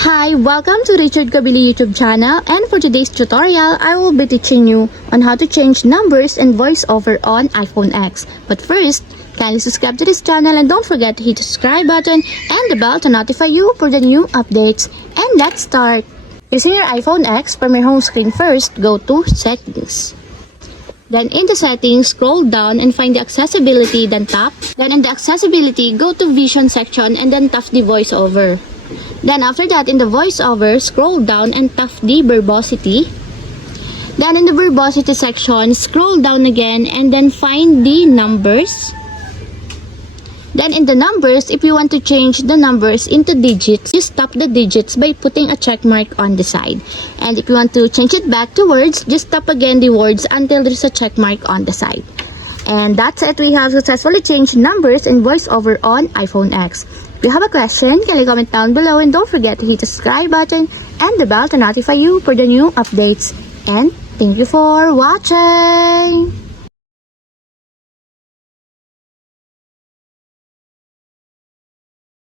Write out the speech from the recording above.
Hi, welcome to Richard Kabili YouTube channel, and for today's tutorial, I will be teaching you on how to change numbers and voiceover on iPhone X. But first, kindly subscribe to this channel and don't forget to hit the subscribe button and the bell to notify you for the new updates. And let's start! Using your iPhone X, from your home screen first, go to Settings. Then in the settings, scroll down and find the accessibility, then tap. Then in the accessibility, go to vision section and then tap the voiceover. Then after that, in the voiceover, scroll down and tap the verbosity. Then in the verbosity section, scroll down again and then find the numbers. Then in the numbers, if you want to change the numbers into digits, just tap the digits by putting a check mark on the side. And if you want to change it back to words, just tap again the words until there's a check mark on the side. And that's it. We have successfully changed numbers and voiceover on iPhone X. If you have a question, kindly comment down below and don't forget to hit the subscribe button and the bell to notify you for the new updates. And thank you for watching!